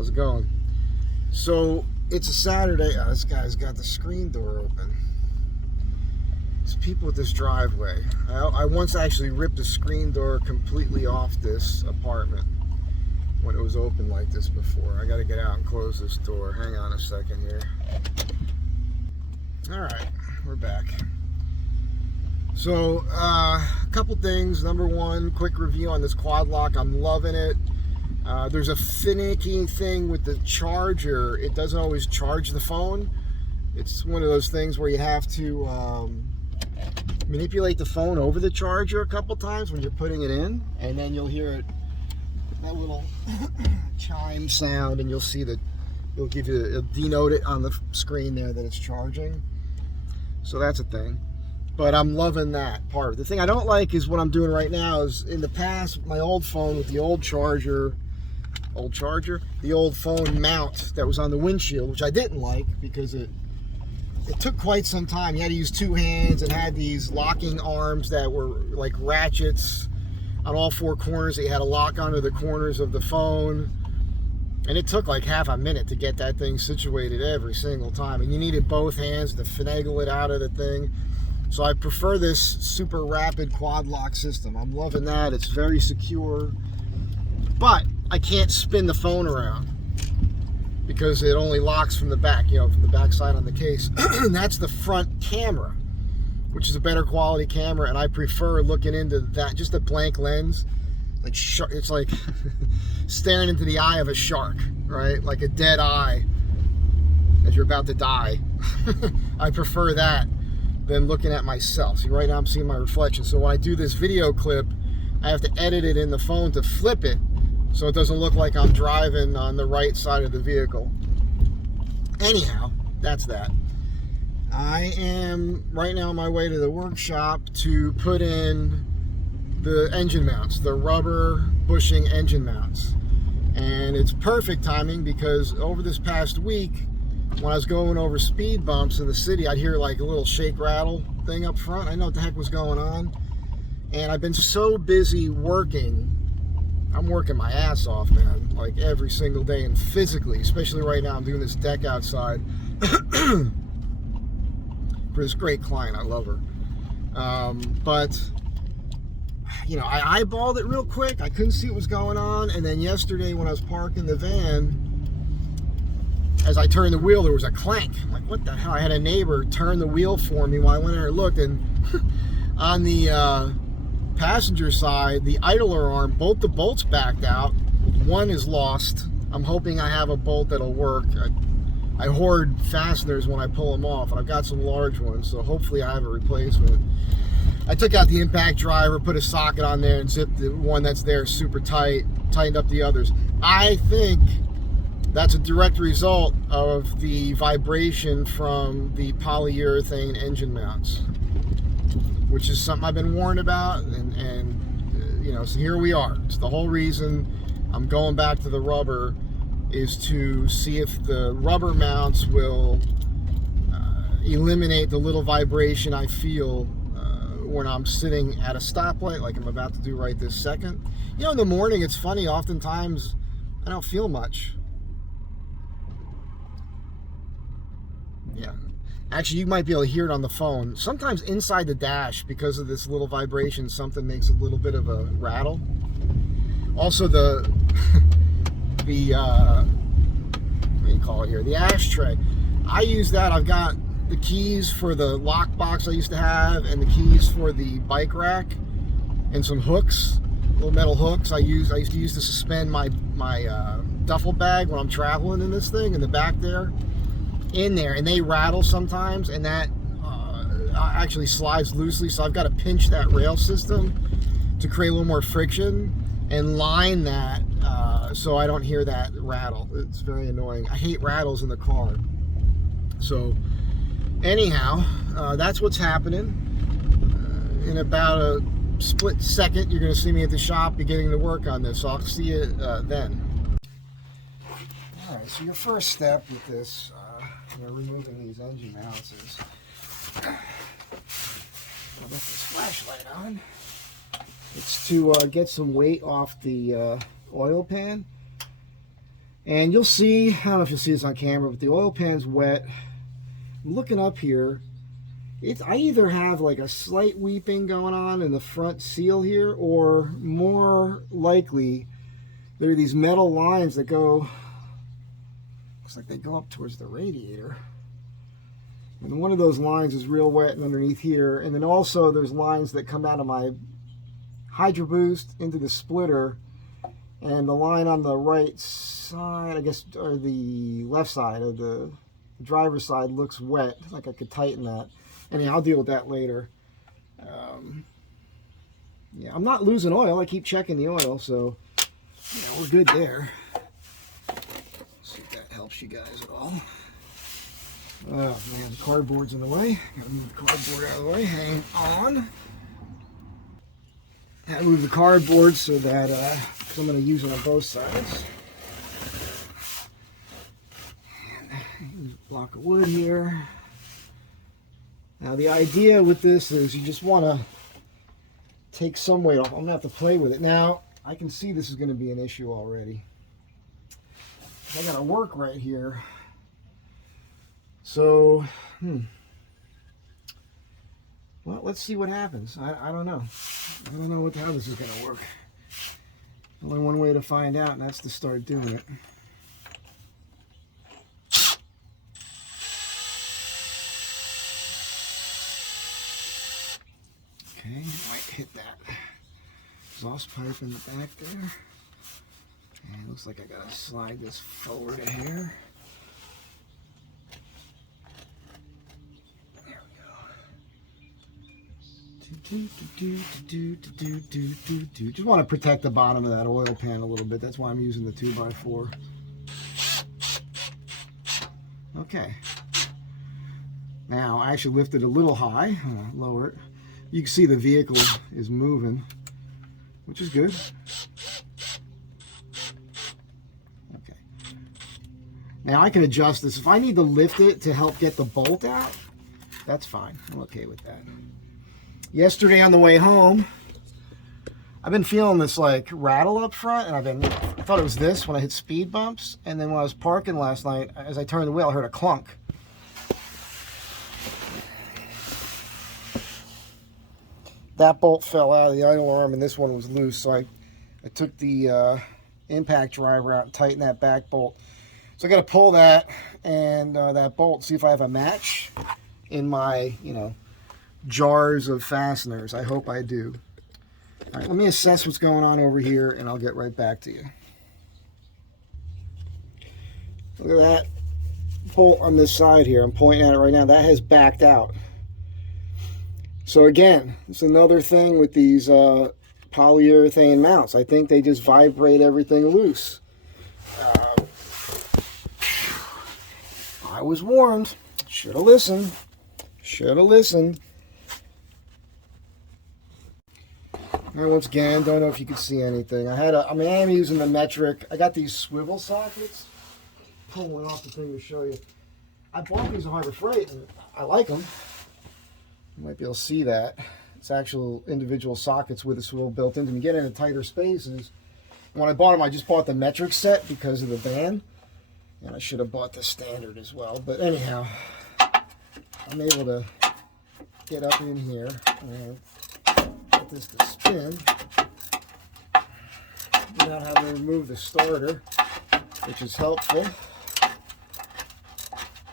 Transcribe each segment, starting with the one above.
How's it going? So it's a Saturday. Oh, this guy's got the screen door open. There's people at this driveway. I once actually ripped the screen door completely off this apartment when it was open like this before. I got to get out and close this door. Hang on a second here. All right, we're back. So a couple things. Number one, quick review on this quad lock. I'm loving it. There's a finicky thing with the charger. It doesn't always charge the phone. It's one of those things where you have to manipulate the phone over the charger a couple times when you're putting it in, and then you'll hear it, that little chime sound, and you'll see that it'll give you, it'll denote it on the screen there that it's charging. So that's a thing. But I'm loving that part. The thing I don't like is what I'm doing right now is, in the past, my old phone with the old charger, the old phone mount that was on the windshield, which I didn't like because it took quite some time. You had to use two hands and had these locking arms that were like ratchets on all four corners that you had to lock onto the corners of the phone. And it took like half a minute to get that thing situated every single time. And you needed both hands to finagle it out of the thing. So I prefer this super rapid quad lock system. I'm loving that. It's very secure. But I can't spin the phone around because it only locks from the back, from the back side on the case. And that's the front camera, which is a better quality camera, and I prefer looking into that, just a blank lens. Like it's like staring into the eye of a shark, right? Like a dead eye as you're about to die. I prefer that than looking at myself. See, right now I'm seeing my reflection. So when I do this video clip, I have to edit it in the phone to flip it so it doesn't look like I'm driving on the right side of the vehicle. Anyhow, that's that. I am right now on my way to the workshop to put in the engine mounts, the rubber bushing engine mounts. And it's perfect timing because over this past week, when I was going over speed bumps in the city, I'd hear like a little shake rattle thing up front. I know what the heck was going on. And I've been so busy working. I'm working my ass off, man, like every single day, and physically, especially right now, I'm doing this deck outside for this great client. I love her. But I eyeballed it real quick. I couldn't see what was going on. And then yesterday when I was parking the van, as I turned the wheel, there was a clank. I'm like, what the hell? I had a neighbor turn the wheel for me while I went in there and looked, and on the passenger side, the idler arm, both the bolts backed out. One is lost. I'm hoping I have a bolt that'll work. I hoard fasteners when I pull them off, and I've got some large ones, so hopefully I have a replacement. I took out the impact driver, put a socket on there, and zipped the one that's there super tight, tightened up the others. I think that's a direct result of the vibration from the polyurethane engine mounts, which is something I've been warned about, and so here we are. It's the whole reason I'm going back to the rubber, is to see if the rubber mounts will eliminate the little vibration I feel when I'm sitting at a stoplight, like I'm about to do right this second. In the morning, it's funny, oftentimes I don't feel much. Yeah. Actually, you might be able to hear it on the phone. Sometimes inside the dash, because of this little vibration, something makes a little bit of a rattle. Also, the what do you call it here? The ashtray. I use that. I've got the keys for the lock box I used to have, and the keys for the bike rack, and some hooks, little metal hooks. I used to use to suspend my duffel bag when I'm traveling in this thing in the back there. In there, and they rattle sometimes, and that actually slides loosely, so I've got to pinch that rail system to create a little more friction and line that so I don't hear that rattle. It's very annoying. I hate rattles in the car. So anyhow, that's what's happening. In about a split second, you're going to see me at the shop beginning to work on this, so I'll see you then. Alright, so your first step with this removing these engine mounts is I'll get this flashlight on. It's to get some weight off the oil pan. And you'll see, I don't know if you'll see this on camera, but the oil pan's wet. I'm looking up here. I either have like a slight weeping going on in the front seal here, or more likely there are these metal lines that go, looks like they go up towards the radiator. And one of those lines is real wet and underneath here. And then also there's lines that come out of my Hydro Boost into the splitter. And the line on the right side, I guess, or the left side of the driver's side looks wet. Like I could tighten that. Anyhow, I'll deal with that later. Yeah, I'm not losing oil. I keep checking the oil, so yeah, we're good there. See if that helps you guys at all. Oh man, the cardboard's in the way. Gotta move the cardboard out of the way. Hang on. Gotta move the cardboard so that cause I'm gonna use it on both sides. And a block of wood here. Now the idea with this is you just want to take some weight off. I'm gonna have to play with it. Now I can see this is going to be an issue already. I gotta work right here. So, well, let's see what happens. I don't know. I don't know how this is going to work. Only one way to find out, and that's to start doing it. Okay, might hit that exhaust pipe in the back there. And it looks like I gotta slide this forward a hair. Just want to protect the bottom of that oil pan a little bit. That's why I'm using the 2x4. Okay. Now I actually lifted a little high. Lower it. You can see the vehicle is moving, which is good. Okay. Now I can adjust this. If I need to lift it to help get the bolt out, that's fine. I'm okay with that. Yesterday on the way home, I've been feeling this like rattle up front, and I thought it was this when I hit speed bumps, and then when I was parking last night, as I turned the wheel, I heard a clunk. That bolt fell out of the idle arm, and this one was loose, so I took the impact driver out and tightened that back bolt. So I got to pull that and that bolt, see if I have a match in my, jars of fasteners. I hope I do. All right, let me assess what's going on over here, and I'll get right back to you. Look at that bolt on this side here. I'm pointing at it right now. That has backed out. So again, it's another thing with these polyurethane mounts. I think they just vibrate everything loose. I was warned. Should have listened. Should have listened. All right, once again, don't know if you can see anything. I am using the metric. I got these swivel sockets. Pull one off the thing to show you. I bought these on Harbor Freight, and I like them. You might be able to see that. It's actual individual sockets with a swivel built in. To get into tighter spaces. When I bought them, I just bought the metric set because of the band. And I should have bought the standard as well. But anyhow, I'm able to get up in here and get this to spin without having to remove the starter, which is helpful.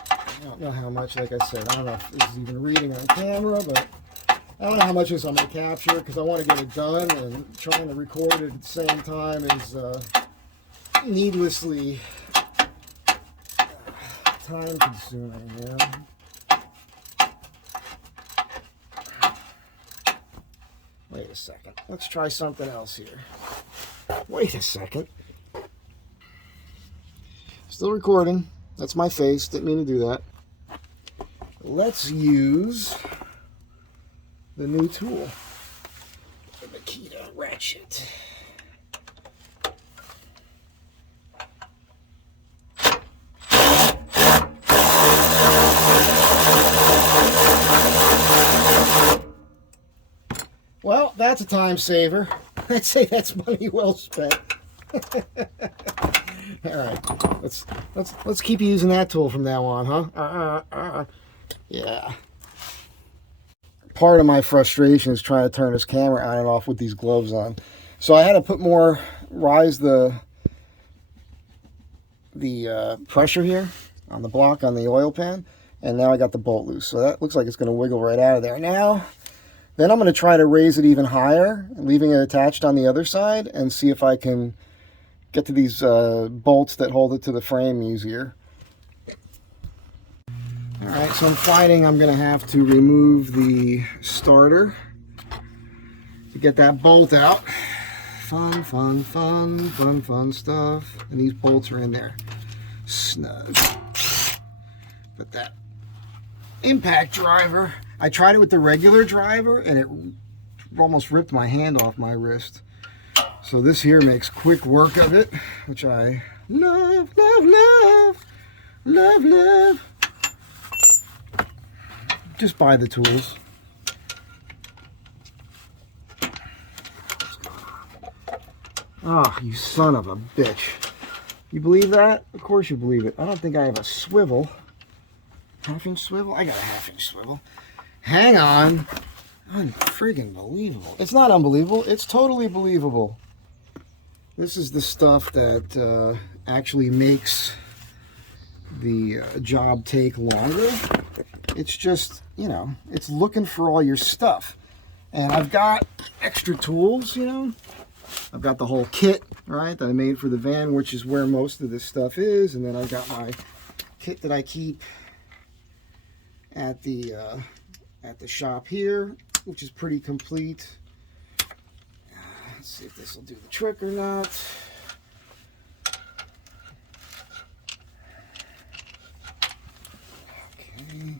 I don't know how much, like I said, I don't know if this is even reading on camera, but I don't know how much of this I'm going to capture because I want to get it done, and trying to record it at the same time is needlessly time consuming, Wait a second. Let's try something else here. Wait a second. Still recording. That's my face. Didn't mean to do that. Let's use the new tool. The Makita ratchet. Well, that's a time saver. I'd say that's money well spent. All right, let's keep using that tool from now on, huh? Yeah. Part of my frustration is trying to turn this camera on and off with these gloves on. So I had to put more, rise the pressure here on the block on the oil pan, and now I got the bolt loose. So that looks like it's going to wiggle right out of there. Now, then I'm going to try to raise it even higher, leaving it attached on the other side, and see if I can get to these bolts that hold it to the frame easier. All right, so I'm going to have to remove the starter to get that bolt out. Fun stuff. And these bolts are in there. Snug. But that impact driver, I tried it with the regular driver and it almost ripped my hand off my wrist. So this here makes quick work of it, which I love. Just buy the tools. Oh, you son of a bitch. You believe that? Of course you believe it. I don't think I have a swivel. Half-inch swivel? I got a half-inch swivel. Hang on. Unfriggin' believable. It's not unbelievable. It's totally believable. This is the stuff that actually makes the job take longer. It's just, you know, it's looking for all your stuff. And I've got extra tools, you know. I've got the whole kit, right, that I made for the van, which is where most of this stuff is. And then I've got my kit that I keep at the shop here, which is pretty complete. Let's see if this will do the trick or not. Okay.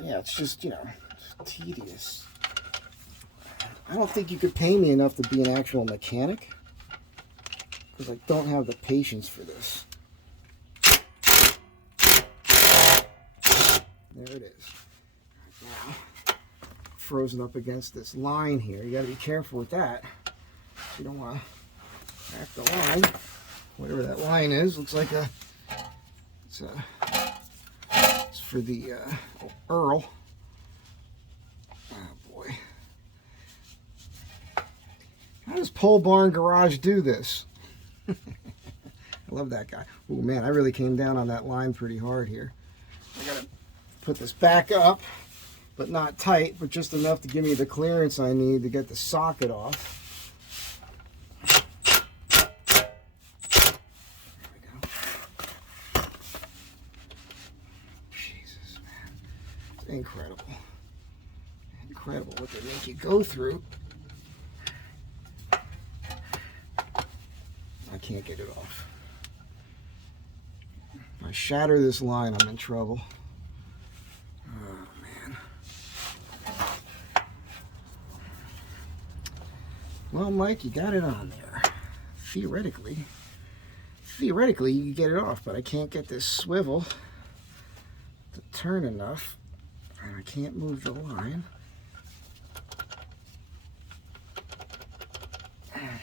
Yeah, it's just, you know, it's tedious. I don't think you could pay me enough to be an actual mechanic, because I don't have the patience for this. There it is. Now, frozen up against this line here. You got to be careful with that. You don't want to crack the line. Whatever that line is, looks like it's for the Earl. Oh boy. How does Pole Barn Garage do this? I love that guy. Oh man, I really came down on that line pretty hard here. I gotta put this back up, but not tight, but just enough to give me the clearance I need to get the socket off. There we go. Jesus, man. It's incredible. Incredible what they make you go through. I can't get it off. If I shatter this line, I'm in trouble. Oh, man. Well, Mike, you got it on there. Theoretically, you can get it off, but I can't get this swivel to turn enough, and I can't move the line.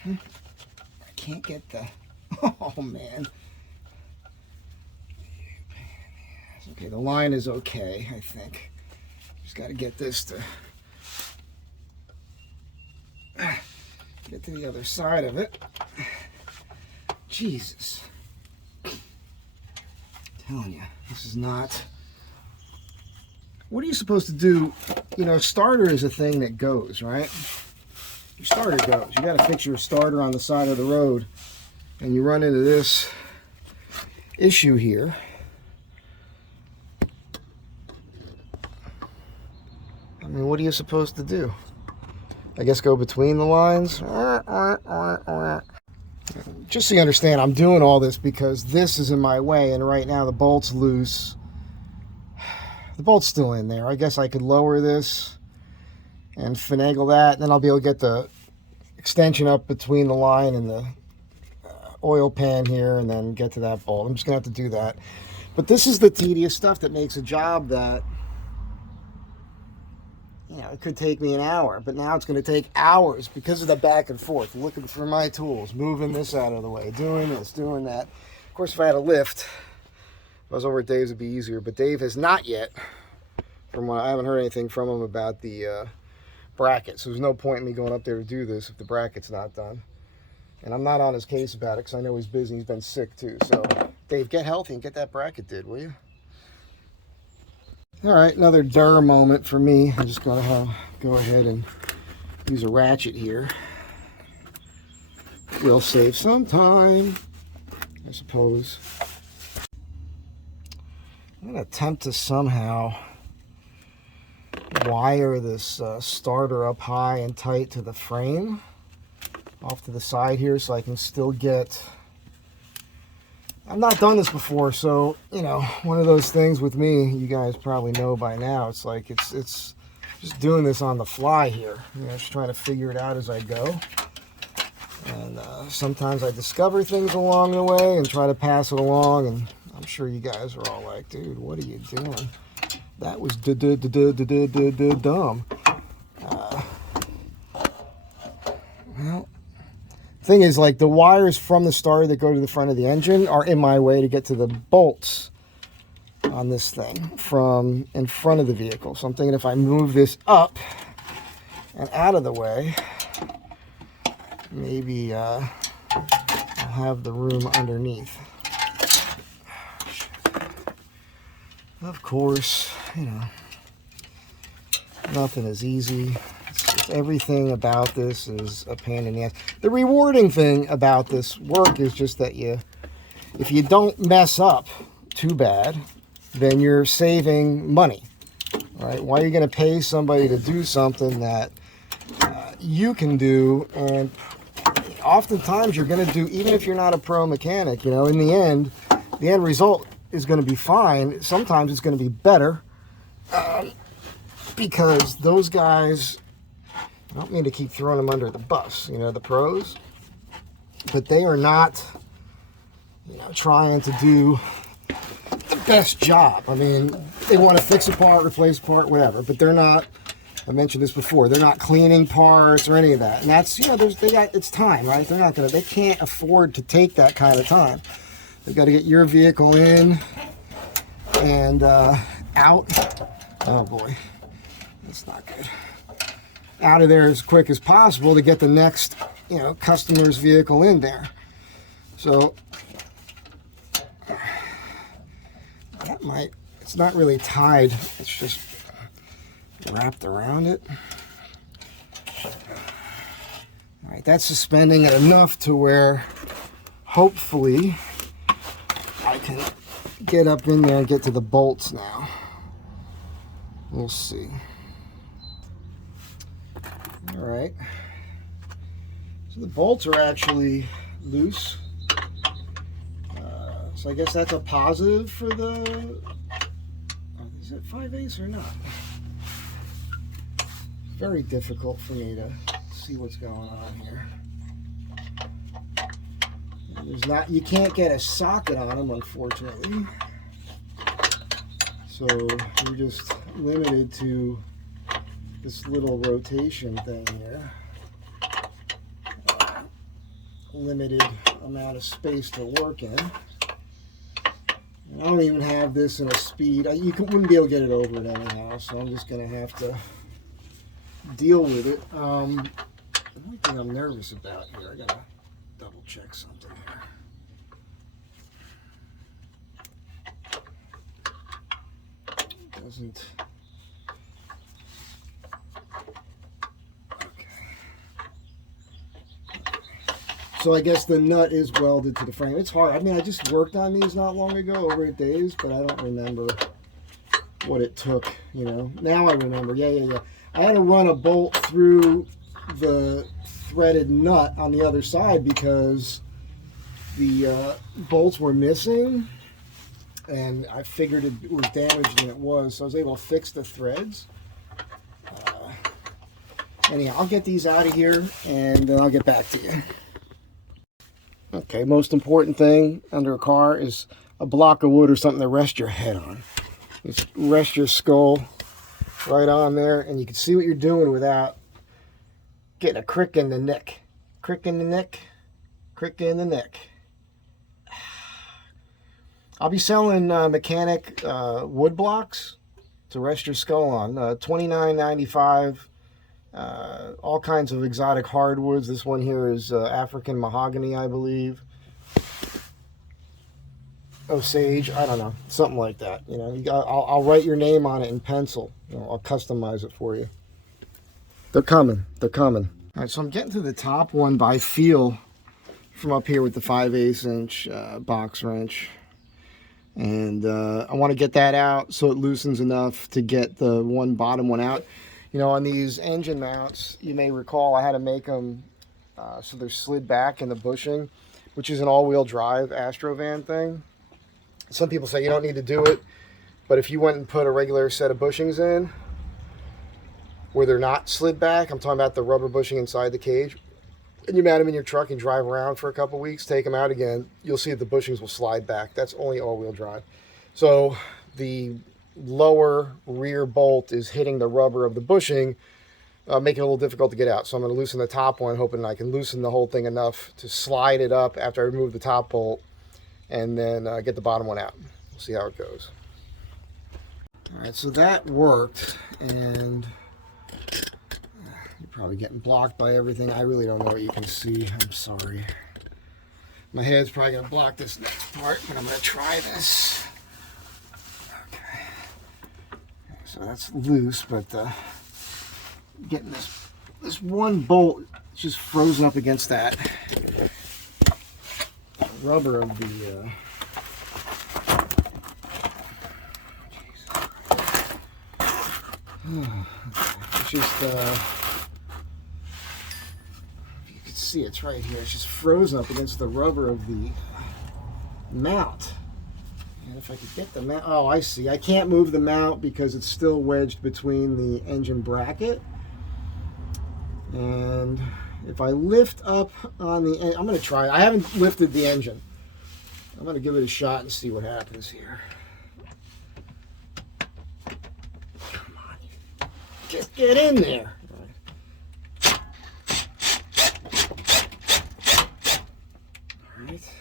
I can't get the... Oh, man. Okay, the line is okay, I think. Just got to get this to get to the other side of it. Jesus. I'm telling you, this is not... What are you supposed to do? You know, starter is a thing that goes, right? Your starter goes. You got to fix your starter on the side of the road, and you run into this issue here. I mean, what are you supposed to do? I guess go between the lines. Just so you understand, I'm doing all this because this is in my way, and right now the bolt's loose. The bolt's still in there. I guess I could lower this and finagle that, and then I'll be able to get the extension up between the line and the oil pan here, and then get to that bolt. I'm just gonna have to do that. But this is the tedious stuff that makes a job that, you know, it could take me an hour, but now it's going to take hours because of the back and forth, looking for my tools, moving this out of the way, doing this, doing that. Of course, if I had a lift, if I was over at Dave's, it'd be easier, but Dave has not yet, from what I haven't heard anything from him about the bracket, so there's no point in me going up there to do this if the bracket's not done. And I'm not on his case about it because I know he's busy. He's been sick too. So, Dave, get healthy and get that bracket did, will you? All right, another durr moment for me. I'm just going to go ahead and use a ratchet here. We'll save some time, I suppose. I'm going to attempt to somehow wire this starter up high and tight to the frame off to the side here so I can still get... I've not done this before, so, you know, one of those things with me, you guys probably know by now, it's like it's just doing this on the fly here. You know, just trying to figure it out as I go. And sometimes I discover things along the way and try to pass it along, and I'm sure you guys are all like, dude, what are you doing? That was dumb. Well, thing is, like, the wires from the starter that go to the front of the engine are in my way to get to the bolts on this thing from in front of the vehicle. So I'm thinking if I move this up and out of the way, maybe I'll have the room underneath. Of course, you know, nothing is easy. Everything about this is a pain in the ass. The rewarding thing about this work is just that if you don't mess up too bad, then you're saving money, right? Why are you going to pay somebody to do something that you can do? And oftentimes you're going to do, even if you're not a pro mechanic, you know, in the end result is going to be fine. Sometimes it's going to be better because those guys... I don't mean to keep throwing them under the bus, you know, the pros, but they are not, you know, trying to do the best job. I mean, they want to fix a part, replace a part, whatever, but they're not, I mentioned this before, they're not cleaning parts or any of that. And that's, you know, it's time, right? They're not going to, they can't afford to take that kind of time. They've got to get your vehicle in and out. Oh boy, that's not good. Out of there as quick as possible to get the next, you know, customer's vehicle in there. So that might, it's not really tied, it's just wrapped around it. All right, that's suspending it enough to where hopefully I can get up in there and get to the bolts now. We'll see. All right, so the bolts are actually loose, so I guess that's a positive for the, is it 5/8 or not? Very difficult for me to see what's going on here. There's not, you can't get a socket on them, unfortunately, so you're just limited to this little rotation thing here. Limited amount of space to work in. And I don't even have this in a speed. Wouldn't be able to get it over it anyhow, so I'm just going to have to deal with it. The only thing I'm nervous about here, I got to double check something here. Doesn't... So I guess the nut is welded to the frame. It's hard. I mean, I just worked on these not long ago over at Dave's, but I don't remember what it took, you know. Now I remember. Yeah. I had to run a bolt through the threaded nut on the other side because the bolts were missing, and I figured it was damaged, and it was. So I was able to fix the threads. Anyhow, I'll get these out of here, and then I'll get back to you. Okay, most important thing under a car is a block of wood or something to rest your head on. Just rest your skull right on there, and you can see what you're doing without getting a crick in the neck. Crick in the neck, crick in the neck. I'll be selling mechanic wood blocks to rest your skull on. $29.95. All kinds of exotic hardwoods. This one here is African mahogany, I believe. Osage, I don't know, something like that. You know, I'll write your name on it in pencil. You know, I'll customize it for you. They're coming. They're coming. All right, so I'm getting to the top one by feel from up here with the 5/8 inch box wrench. And I want to get that out so it loosens enough to get the bottom one out. You know, on these engine mounts, you may recall I had to make them so they're slid back in the bushing, which is an all-wheel drive Astro van thing. Some people say you don't need to do it, but if you went and put a regular set of bushings in where they're not slid back, I'm talking about the rubber bushing inside the cage, and you mount them in your truck and drive around for a couple weeks, take them out again, you'll see that the bushings will slide back. That's only all-wheel drive. So the lower rear bolt is hitting the rubber of the bushing, making it a little difficult to get out. So I'm going to loosen the top one, hoping I can loosen the whole thing enough to slide it up after I remove the top bolt, and then get the bottom one out. We'll see how it goes. All right, so that worked, and you're probably getting blocked by everything. I really don't know what you can see. I'm sorry. My head's probably going to block this next part, but I'm going to try this. Okay. So that's loose, but getting this one bolt just frozen up against that rubber of the it's just you can see it's right here. It's just frozen up against the rubber of the mount. And if I could get the mount, oh, I see. I can't move the mount because it's still wedged between the engine bracket. And if I lift up on the end, I'm going to try. I haven't lifted the engine. I'm going to give it a shot and see what happens here. Come on. Just get in there. All right.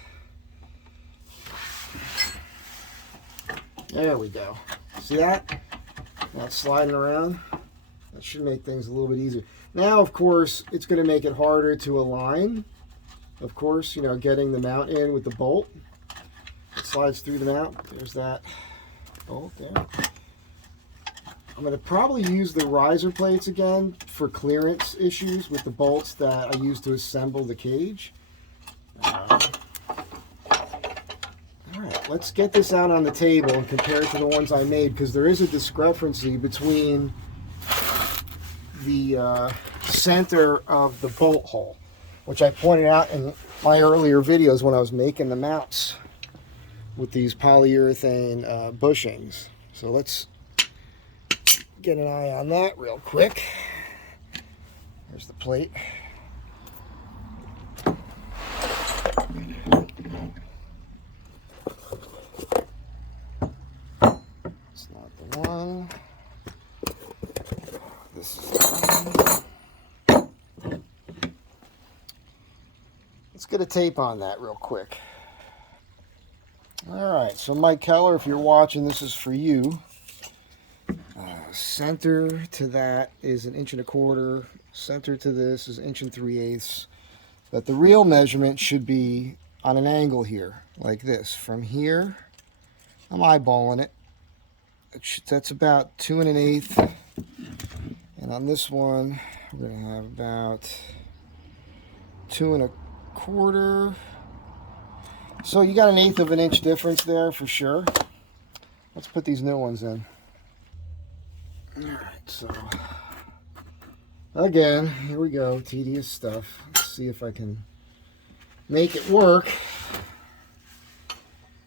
There we go. See that? That's sliding around. That should make things a little bit easier. Now, of course, it's going to make it harder to align. Of course, you know, getting the mount in with the bolt. It slides through the mount. There's that bolt there. I'm going to probably use the riser plates again for clearance issues with the bolts that I used to assemble the cage. All right, let's get this out on the table and compare it to the ones I made, because there is a discrepancy between the center of the bolt hole, which I pointed out in my earlier videos when I was making the mounts with these polyurethane bushings. So let's get an eye on that real quick. There's the plate. It's not the one. This is the one. Let's get a tape on that real quick. All right, so Mike Keller, if you're watching, this is for you. Center to that is 1.25 inches. Center to this is 1 3/8. But the real measurement should be on an angle here, like this. From here, I'm eyeballing it. That's about 2 1/8. And on this one, we're going to have about 2 1/4. So you got 1/8 of an inch difference there for sure. Let's put these new ones in. All right, so again, here we go, tedious stuff. Let's see if I can make it work.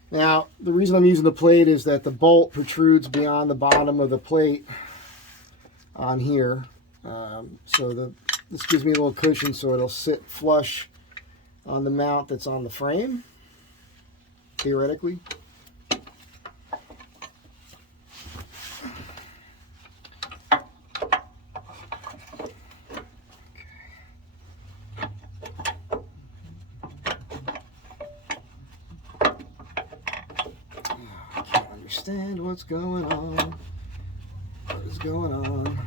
Now, the reason I'm using the plate is that the bolt protrudes beyond the bottom of the plate on here. So this gives me a little cushion so it'll sit flush on the mount that's on the frame, theoretically. understand what's going on. What is going on?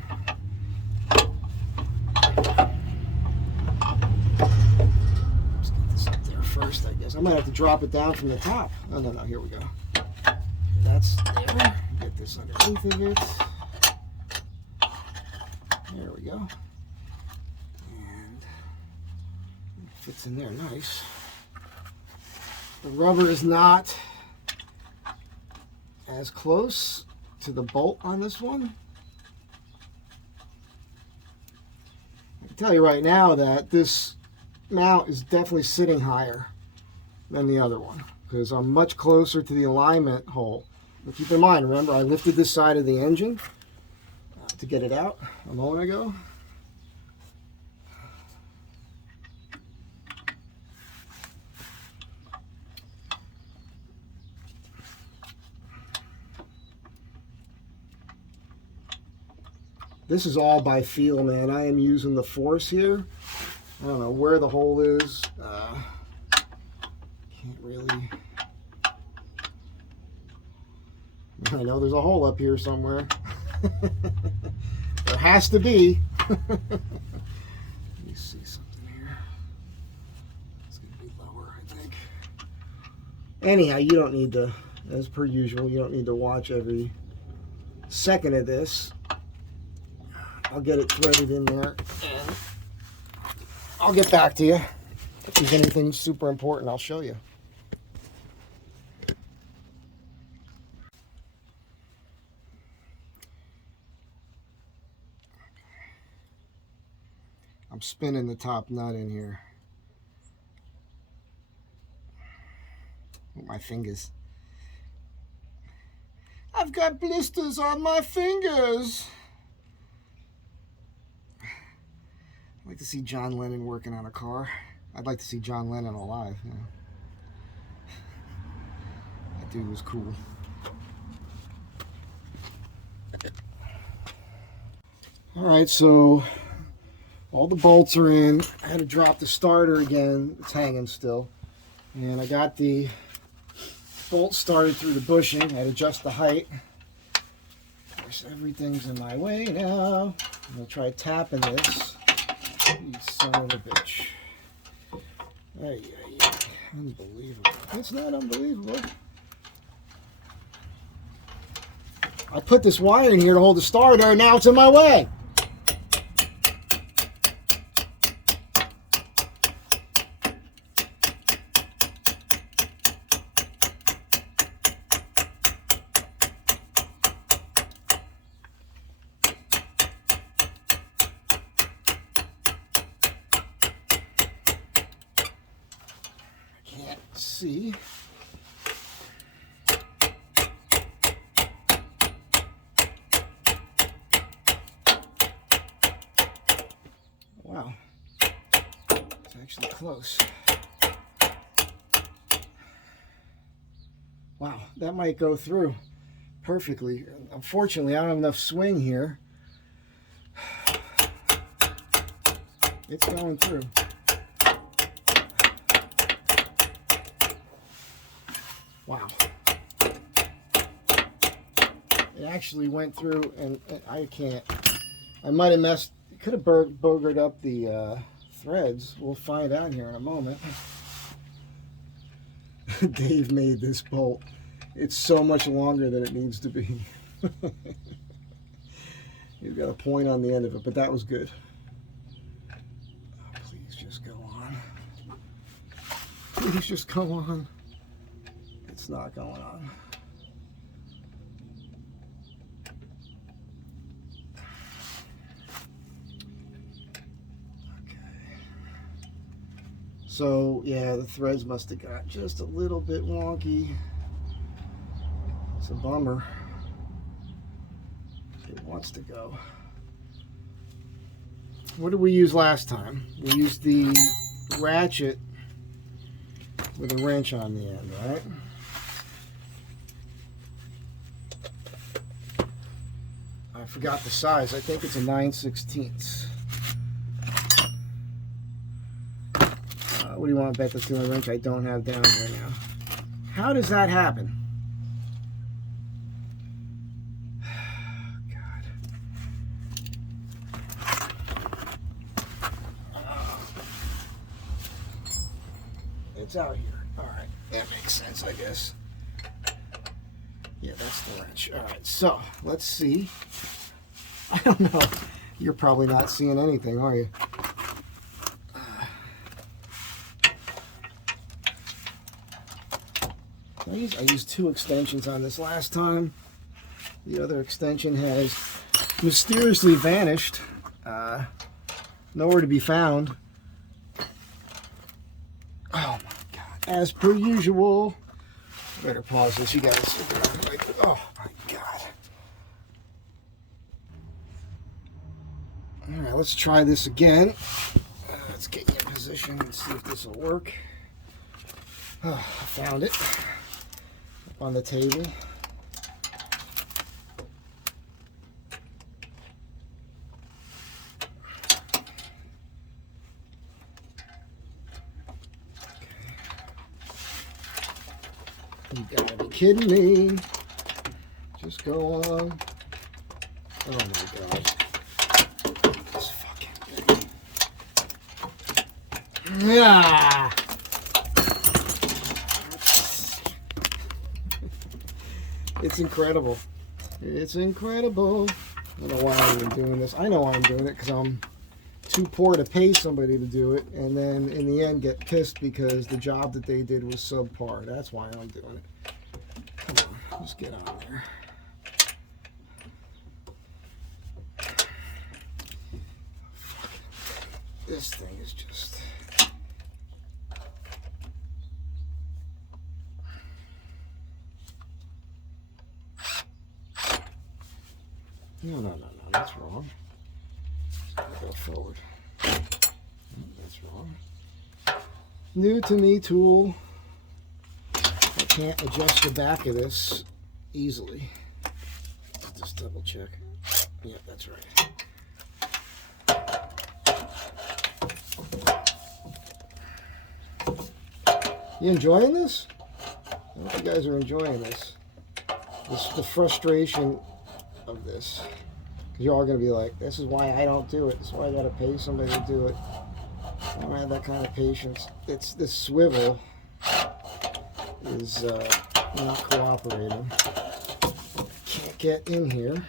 Let's get this up there first, I guess. I might have to drop it down from the top. Oh, no, no, here we go. That's there. Get this underneath of it. There we go. And it fits in there nice. The rubber is not as close to the bolt on this one. I can tell you right now that this mount is definitely sitting higher than the other one because I'm much closer to the alignment hole. But keep in mind, remember I lifted this side of the engine to get it out a moment ago. This is all by feel, man. I am using the force here. I don't know where the hole is. Can't really. I know there's a hole up here somewhere. There has to be. Let me see something here. It's going to be lower, I think. Anyhow, you don't need to, as per usual, you don't need to watch every second of this. I'll get it threaded in there and I'll get back to you. If there's anything super important, I'll show you. I'm spinning the top nut in here with my fingers. I've got blisters on my fingers. I'd like to see John Lennon working on a car. I'd like to see John Lennon alive. You know. That dude was cool. All right, so all the bolts are in. I had to drop the starter again. It's hanging still. And I got the bolt started through the bushing. I had to adjust the height. Of course, everything's in my way now. I'm going to try tapping this. You son of a bitch. Unbelievable. That's not unbelievable. I put this wire in here to hold the starter, and now it's in my way. See. Wow, it's actually close. Wow, that might go through perfectly. Unfortunately, I don't have enough swing here. It's going through. Wow. It actually went through, and I can't. I might have messed, could have boogered up the threads. We'll find out here in a moment. Dave made this bolt. It's so much longer than it needs to be. You've got a point on the end of it, but that was good. Oh, please just go on. Please just go on. It's not going on. Okay. So, yeah, the threads must have got just a little bit wonky. It's a bummer. It wants to go. What did we use last time? We used the ratchet with a wrench on the end, right? I forgot the size. I think it's a 9/16. What do you want to bet that's the only wrench I don't have down here now? How does that happen? It's out here. All right, that makes sense, I guess. Yeah, that's the wrench. All right, so let's see. I don't know. You're probably not seeing anything, are you? I used 2 extensions on this last time. The other extension has mysteriously vanished. Nowhere to be found. Oh my God. As per usual. Better pause this. You guys. Oh my God. All right, let's try this again. Let's get you in position and see if this will work. Oh, I found it. Up on the table. You gotta be kidding me. Just go on. Oh my God. This fucking thing. Yeah. It's incredible. It's incredible. I don't know why I'm even doing this. I know why I'm doing it, because I'm too poor to pay somebody to do it, and then in the end get pissed because the job that they did was subpar. That's why I'm doing it. Come on, just get on there. This thing is just... No, that's wrong. Go forward. That's wrong. New to me tool. I can't adjust the back of this easily. Just double check. Yep, that's right. You enjoying this? I hope you guys are enjoying this. The frustration of this. You're all going to be like, this is why I don't do it. This is why I got to pay somebody to do it. I don't have that kind of patience. This swivel is not cooperating. Can't get in here.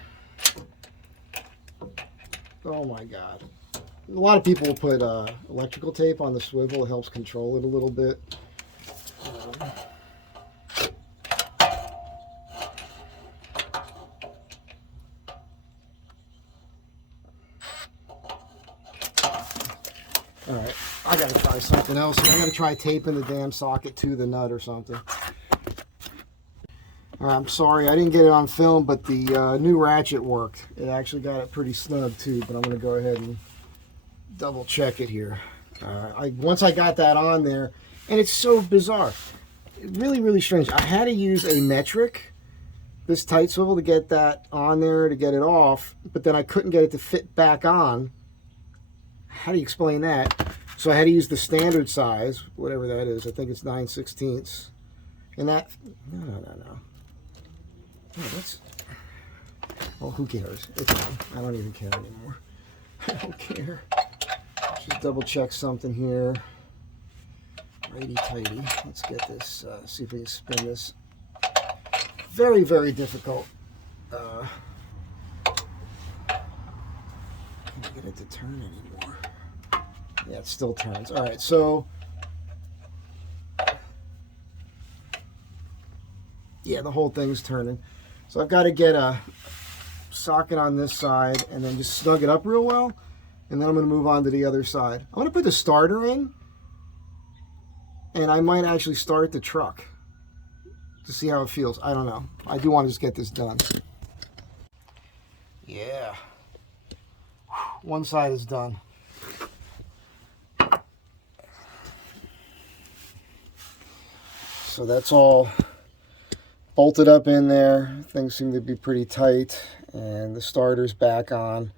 Oh my God. A lot of people will put electrical tape on the swivel. It helps control it a little bit. All right, I gotta try something else. I gotta try taping the damn socket to the nut or something. All right, I'm sorry, I didn't get it on film, but the new ratchet worked. It actually got it pretty snug too, but I'm gonna go ahead and double check it here. Once I got that on there, and it's so bizarre. Really strange. I had to use a metric, this tight swivel, to get that on there, to get it off, but then I couldn't get it to fit back on. How do you explain that? So I had to use the standard size, whatever that is. I think it's 9/16. And that, no. Oh, that's, well, who cares? It's fine. I don't even care anymore. I don't care. Just double check something here. Righty tighty. Let's get this, see if we can spin this. Very difficult. Can't get it to turn anymore. Yeah, it still turns. All right, so yeah, the whole thing's turning. So I've got to get a socket on this side and then just snug it up real well, and then I'm going to move on to the other side. I'm going to put the starter in, and I might actually start the truck to see how it feels. I don't know. I do want to just get this done. Yeah. One side is done. So that's all bolted up in there. Things seem to be pretty tight, and the starter's back on.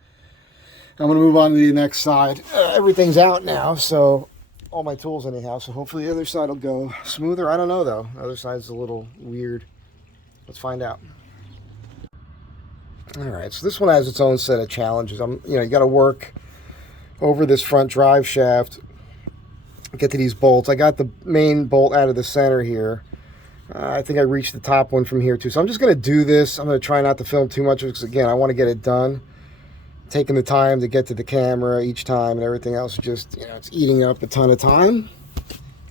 I'm going to move on to the next side. Everything's out now, so all my tools anyhow, so hopefully the other side will go smoother. I don't know though. The other side's a little weird. Let's find out. All right, so this one has its own set of challenges. You got to work over this front drive shaft get to these bolts. I got the main bolt out of the center here. I think I reached the top one from here too. So I'm just going to do this. I'm going to try not to film too much because, again, I want to get it done. Taking the time to get to the camera each time and everything else, just, you know, it's eating up a ton of time.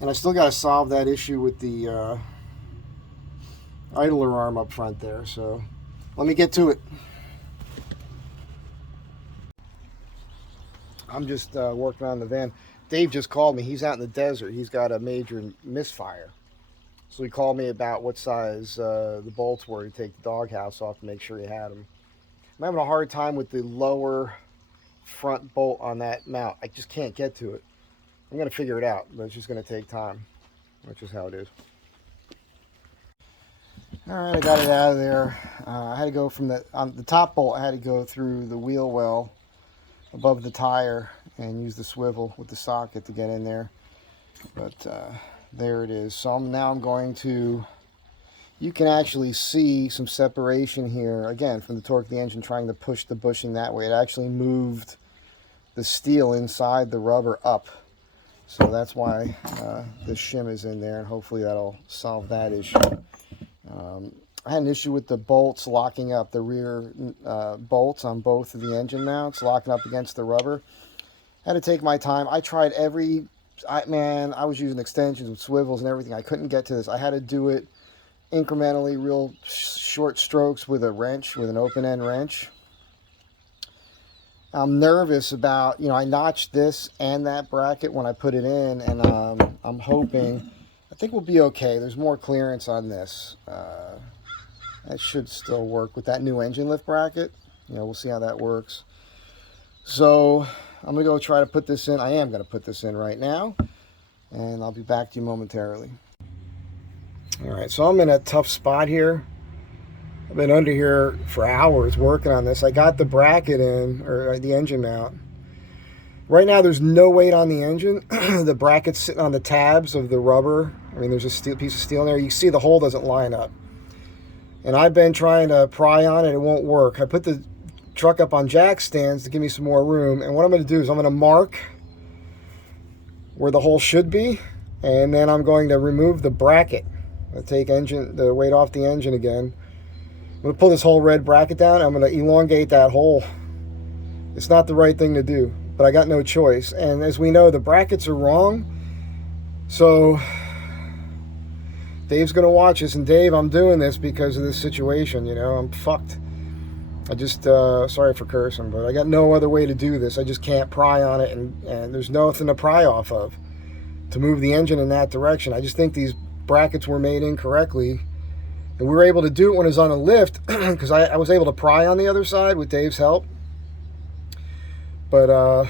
And I still got to solve that issue with the idler arm up front there. So let me get to it. I'm just working on the van. Dave just called me. He's out in the desert. He's got a major misfire. So he called me about what size the bolts were to take the doghouse off to make sure he had them. I'm having a hard time with the lower front bolt on that mount. I just can't get to it. I'm going to figure it out, but it's just going to take time, which is how it is. All right, I got it out of there. I had to go from on the top bolt, I had to go through the wheel well above the tire and use the swivel with the socket to get in there. But there it is. So now I'm going to, you can actually see some separation here, again, from the torque of the engine trying to push the bushing that way. It actually moved the steel inside the rubber up. So that's why the shim is in there, and hopefully that'll solve that issue. I had an issue with the bolts locking up, the rear bolts on both of the engine mounts, locking up against the rubber. Had to take my time. I tried I was using extensions with swivels and everything. I couldn't get to this. I had to do it incrementally, real short strokes with a wrench, with an open-end wrench. I'm nervous about, you know, I notched this and that bracket when I put it in, and I'm hoping, I think we'll be okay. There's more clearance on this. That should still work with that new engine lift bracket. You know, we'll see how that works. So I'm going to go try to put this in. I am going to put this in right now, and I'll be back to you momentarily. All right, so I'm in a tough spot here. I've been under here for hours working on this. I got the bracket in, or the engine mount. Right now, there's no weight on the engine. The bracket's sitting on the tabs of the rubber. I mean, there's a piece of steel in there. You see the hole doesn't line up. And I've been trying to pry on it. It won't work. I put the truck up on jack stands to give me some more room. And what I'm going to do is I'm going to mark where the hole should be. And then I'm going to remove the bracket. I'll take the weight off the engine again. I'm going to pull this whole red bracket down. I'm going to elongate that hole. It's not the right thing to do, but I got no choice. And as we know, the brackets are wrong. So Dave's going to watch this. And Dave, I'm doing this because of this situation. You know, I'm fucked. I just, sorry for cursing, but I got no other way to do this. I just can't pry on it, and there's nothing to pry off of to move the engine in that direction. I just think these brackets were made incorrectly. And we were able to do it when it was on a lift because I was able to pry on the other side with Dave's help. But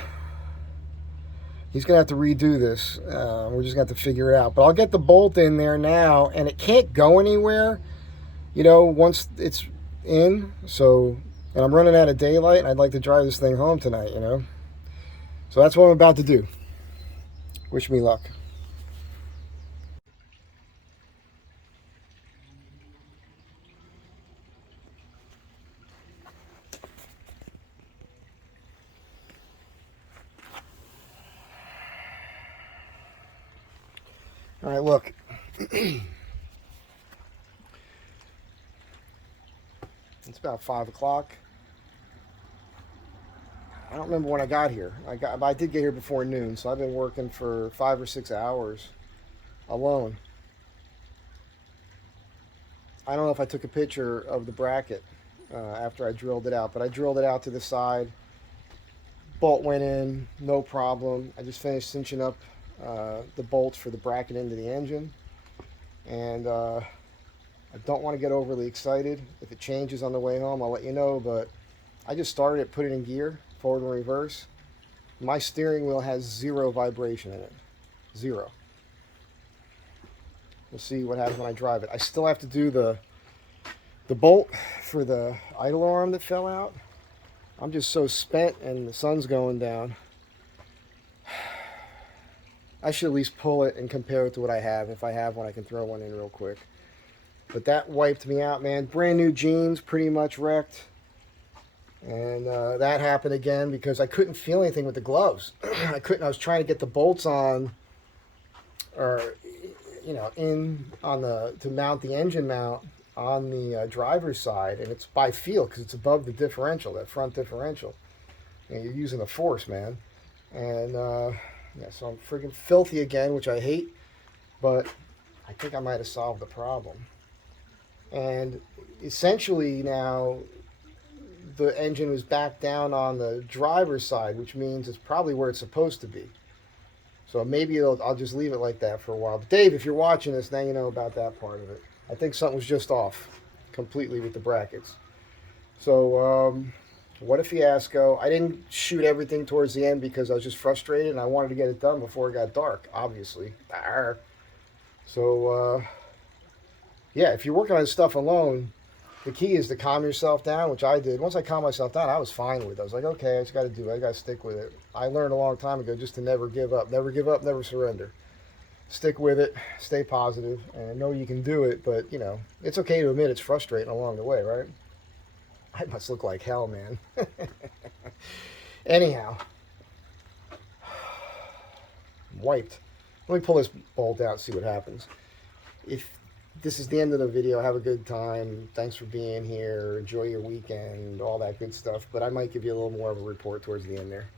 he's going to have to redo this. We're just going to have to figure it out. But I'll get the bolt in there now, and it can't go anywhere, you know, once it's in. So, and I'm running out of daylight, and I'd like to drive this thing home tonight, you know. So that's what I'm about to do. Wish me luck. All right, look. It's about 5 o'clock. I don't remember when I got here. I did get here before noon, so I've been working for 5 or 6 hours alone. I don't know if I took a picture of the bracket after I drilled it out, but I drilled it out to the side. Bolt went in, no problem. I just finished cinching up the bolts for the bracket into the engine, and I don't want to get overly excited. If it changes on the way home, I'll let you know, but I just started it, put it in gear, forward and reverse. My steering wheel has 0 vibration in it. 0. We'll see what happens when I drive it. I still have to do the bolt for the idle arm that fell out. I'm just so spent, and the sun's going down. I should at least pull it and compare it to what I have. If I have one, I can throw one in real quick. But that wiped me out, man. Brand new jeans, pretty much wrecked. And that happened again because I couldn't feel anything with the gloves. I was trying to get the bolts on or in on the to mount the engine mount on the driver's side, and it's by feel because it's above the differential, that front differential. And you're using the force, man. And yeah, so I'm freaking filthy again, which I hate, but I think I might have solved the problem. And essentially now the engine is back down on the driver's side, which means it's probably where it's supposed to be. So maybe I'll just leave it like that for a while. But Dave, if you're watching this, now you know about that part of it. I think something was just off completely with the brackets. So what a fiasco. I didn't shoot everything towards the end because I was just frustrated and I wanted to get it done before it got dark, obviously. So yeah, if you're working on this stuff alone, the key is to calm yourself down, which I did. Once I calmed myself down, I was fine with it. I was like, okay, I just got to do it. I got to stick with it. I learned a long time ago just to never give up. Never give up, never surrender. Stick with it, stay positive, and I know you can do it, but, it's okay to admit it's frustrating along the way, right? I must look like hell, man. Anyhow, I'm wiped. Let me pull this bolt out and see what happens. If this is the end of the video, have a good time. Thanks for being here. Enjoy your weekend, all that good stuff. But I might give you a little more of a report towards the end there.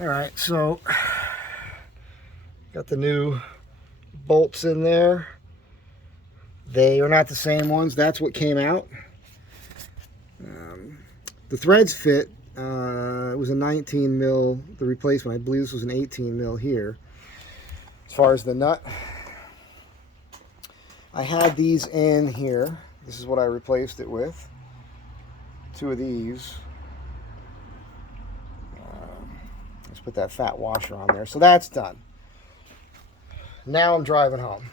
All right, so got the new bolts in there. They are not the same ones. That's what came out. The threads fit. It was a 19 mil, the replacement. I believe this was an 18 mil here. As far as the nut, I had these in here. This is what I replaced it with. 2 of these. Let's put that fat washer on there. So that's done. Now I'm driving home.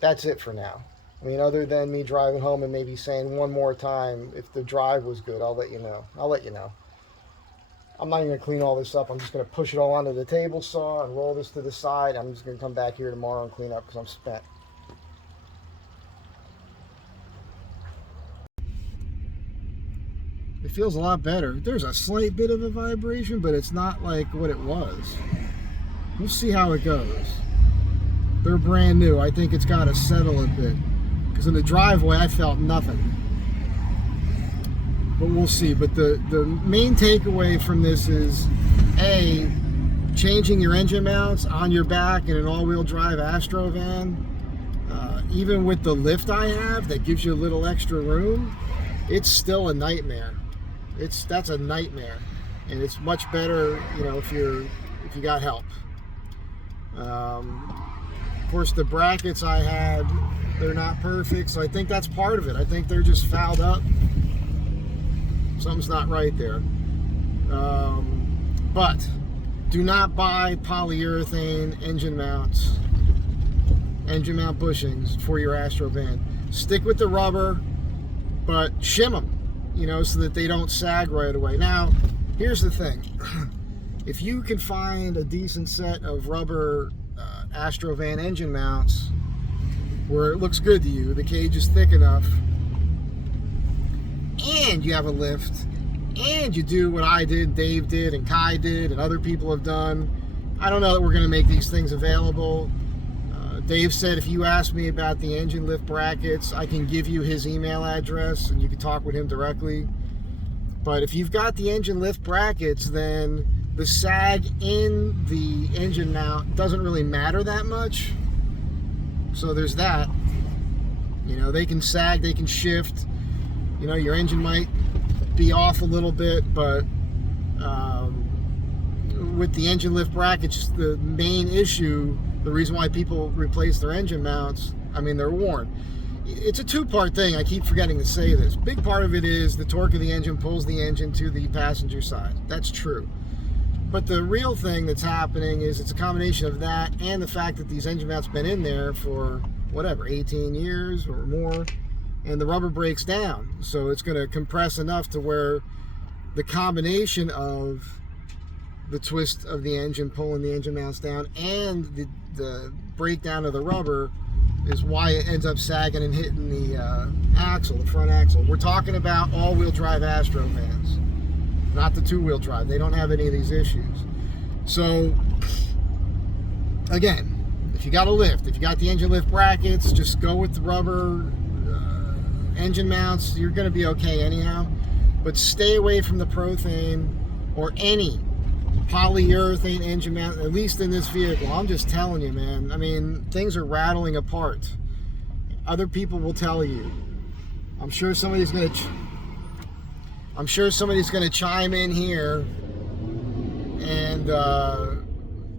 That's it for now. I mean, other than me driving home and maybe saying one more time, if the drive was good, I'll let you know. I'll let you know. I'm not even going to clean all this up. I'm just going to push it all onto the table saw and roll this to the side. I'm just going to come back here tomorrow and clean up because I'm spent. It feels a lot better. There's a slight bit of a vibration, but it's not like what it was. We'll see how it goes. They're brand new. I think it's got to settle a bit. Because in the driveway, I felt nothing. But we'll see. But the main takeaway from this is, A, changing your engine mounts on your back in an all-wheel drive Astro van, even with the lift I have that gives you a little extra room, it's still a nightmare. That's a nightmare. And it's much better, if you got help. Of course, the brackets I had, they're not perfect, so I think that's part of it. I think they're just fouled up. Something's not right there. But do not buy polyurethane engine mount bushings for your Astro van. Stick with the rubber, but shim them, so that they don't sag right away. Now, here's the thing. If you can find a decent set of rubber Astro van engine mounts where it looks good to you, the cage is thick enough, and you have a lift, and you do what I did, Dave did, and Kai did, and other people have done. I don't know that we're going to make these things available. Dave said if you ask me about the engine lift brackets, I can give you his email address and you can talk with him directly. But if you've got the engine lift brackets, then the sag in the engine mount doesn't really matter that much. So there's that. They can sag, they can shift. Your engine might be off a little bit, but with the engine lift brackets, the main issue, the reason why people replace their engine mounts, they're worn. It's a two-part thing. I keep forgetting to say this. Big part of it is the torque of the engine pulls the engine to the passenger side. That's true. But the real thing that's happening is it's a combination of that and the fact that these engine mounts been in there for, 18 years or more, and the rubber breaks down. So it's going to compress enough to where the combination of the twist of the engine pulling the engine mounts down and the breakdown of the rubber is why it ends up sagging and hitting the axle, the front axle. We're talking about all-wheel drive Astro vans, not the two-wheel drive. They don't have any of these issues. So, again, if you got a lift, if you got the engine lift brackets, just go with the rubber engine mounts. You're going to be okay anyhow. But stay away from the polyurethane or any polyurethane engine mount, at least in this vehicle. I'm just telling you, man. I mean, things are rattling apart. Other people will tell you. I'm sure somebody's going to chime in here and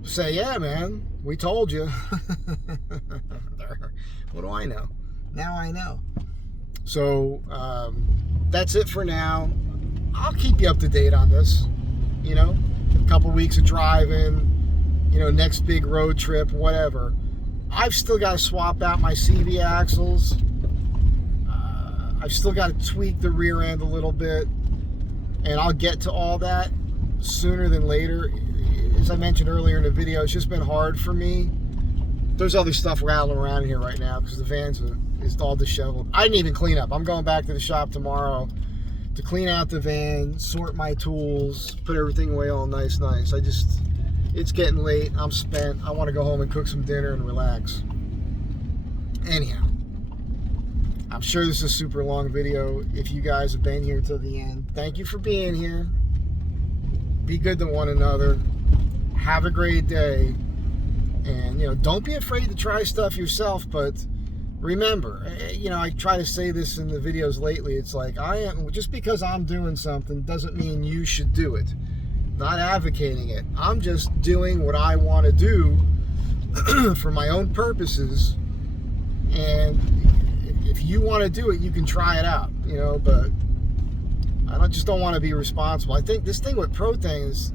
say, yeah, man, we told you. What do I know? Now I know. So that's it for now. I'll keep you up to date on this. You know, a couple weeks of driving, you know, next big road trip, whatever. I've still got to swap out my CV axles. I've still got to tweak the rear end a little bit. And I'll get to all that sooner than later. As I mentioned earlier in the video, it's just been hard for me. There's other stuff rattling around here right now because the van's is all disheveled. I didn't even clean up. I'm going back to the shop tomorrow to clean out the van, sort my tools, put everything away all nice. It's getting late. I'm spent. I want to go home and cook some dinner and relax. Anyhow, I'm sure this is a super long video. If you guys have been here till the end, thank you for being here. Be good to one another. Have a great day. And, you know, don't be afraid to try stuff yourself, but remember, you know, I try to say this in the videos lately. It's like, just because I'm doing something doesn't mean you should do it. Not advocating it. I'm just doing what I want to do for my own purposes. And if you want to do it, you can try it out, you know, but I just don't want to be responsible. I think this thing with Prothane is,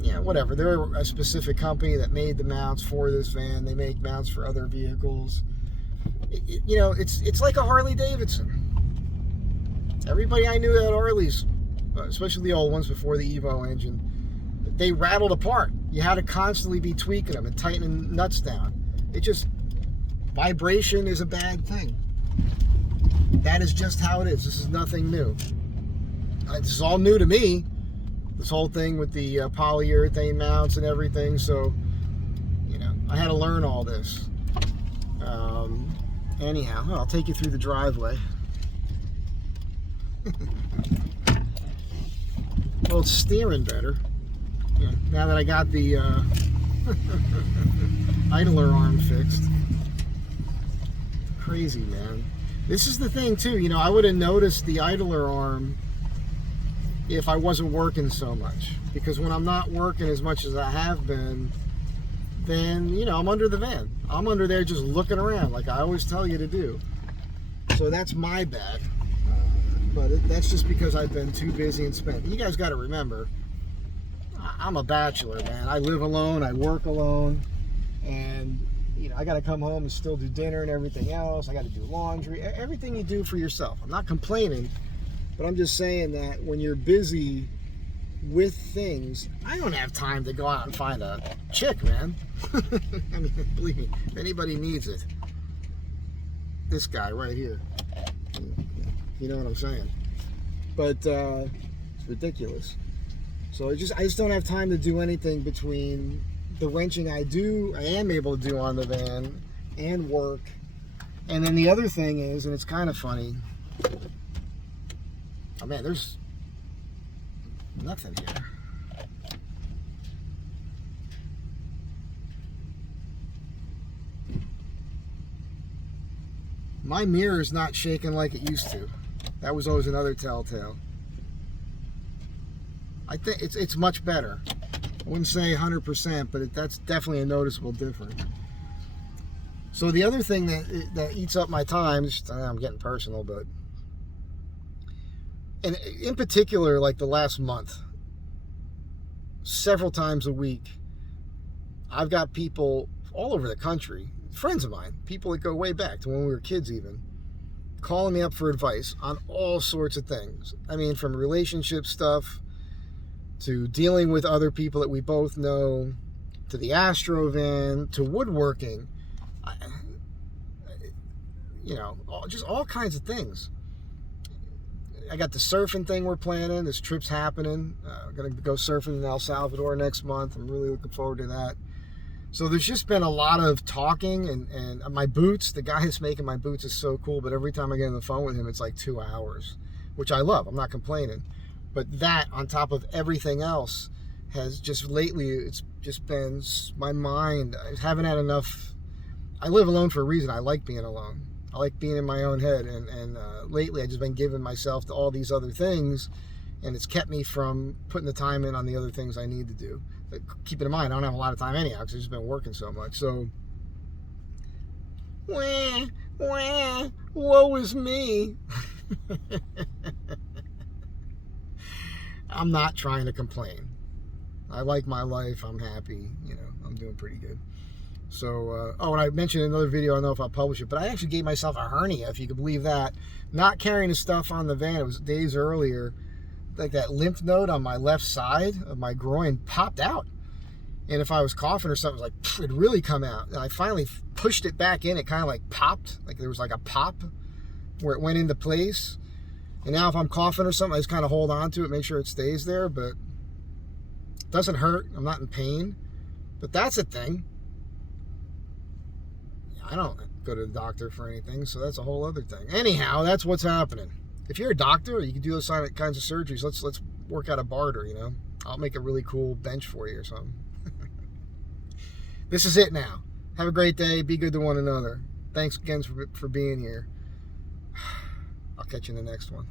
yeah, whatever. They're a specific company that made the mounts for this van. They make mounts for other vehicles. You know, it's like a Harley Davidson. Everybody I knew that had Harleys, especially the old ones before the Evo engine, they rattled apart. You had to constantly be tweaking them and tightening nuts down. It just, vibration is a bad thing. That is just how it is. This is nothing new. This is all new to me. This whole thing with the polyurethane mounts and everything. So, you know, I had to learn all this. Anyhow, I'll take you through the driveway. Well, it's steering better. Yeah, now that I got the idler arm fixed. Crazy, man. This is the thing, too. You know, I would have noticed the idler arm if I wasn't working so much. Because when I'm not working as much as I have been, then, you know, I'm under the van. I'm under there just looking around like I always tell you to do. So that's my bad. But that's just because I've been too busy and spent. You guys got to remember, I'm a bachelor, man. I live alone. I work alone. And, you know, I got to come home and still do dinner and everything else. I got to do laundry. Everything you do for yourself. I'm not complaining. But I'm just saying that when you're busy with things, I don't have time to go out and find a chick, man. I mean, believe me, if anybody needs it, this guy right here. You know what I'm saying? But it's ridiculous. So I just don't have time to do anything between the wrenching I am able to do on the van and work. And then the other thing is, and it's kind of funny, oh man, there's nothing here. My mirror is not shaking like it used to. That was always another telltale. I think it's much better. I wouldn't say 100%, but that's definitely a noticeable difference. So the other thing that eats up my time, I'm getting personal, but and in particular, like the last month, several times a week, I've got people all over the country, friends of mine, people that go way back to when we were kids even, calling me up for advice on all sorts of things. I mean, from relationship stuff to dealing with other people that we both know, to the Astro van, to woodworking, you know, just all kinds of things. I got the surfing thing we're planning. This trip's happening. Gonna go surfing in El Salvador next month. I'm really looking forward to that. So there's just been a lot of talking, and my boots, the guy that's making my boots is so cool, but every time I get on the phone with him, it's like 2 hours, which I love. I'm not complaining. But that, on top of everything else, has just lately, it's just been my mind. I haven't had enough. I live alone for a reason. I like being alone. I like being in my own head. And lately, I've just been giving myself to all these other things, and it's kept me from putting the time in on the other things I need to do. But keep it in mind, I don't have a lot of time anyhow because I've just been working so much. So, woe is me. I'm not trying to complain. I like my life. I'm happy. You know, I'm doing pretty good. So, and I mentioned in another video, I don't know if I'll publish it, but I actually gave myself a hernia, if you could believe that. Not carrying the stuff on the van, it was days earlier. Like that lymph node on my left side of my groin popped out. And if I was coughing or something, it was like, it'd really come out. And I finally pushed it back in. It kind of like popped. Like there was like a pop where it went into place. And now if I'm coughing or something, I just kind of hold on to it, make sure it stays there. But it doesn't hurt. I'm not in pain. But that's a thing. I don't go to the doctor for anything, so that's a whole other thing. Anyhow, that's what's happening. If you're a doctor, you can do those kinds of surgeries. Let's work out a barter, you know. I'll make a really cool bench for you or something. This is it now. Have a great day. Be good to one another. Thanks again for being here. I'll catch you in the next one.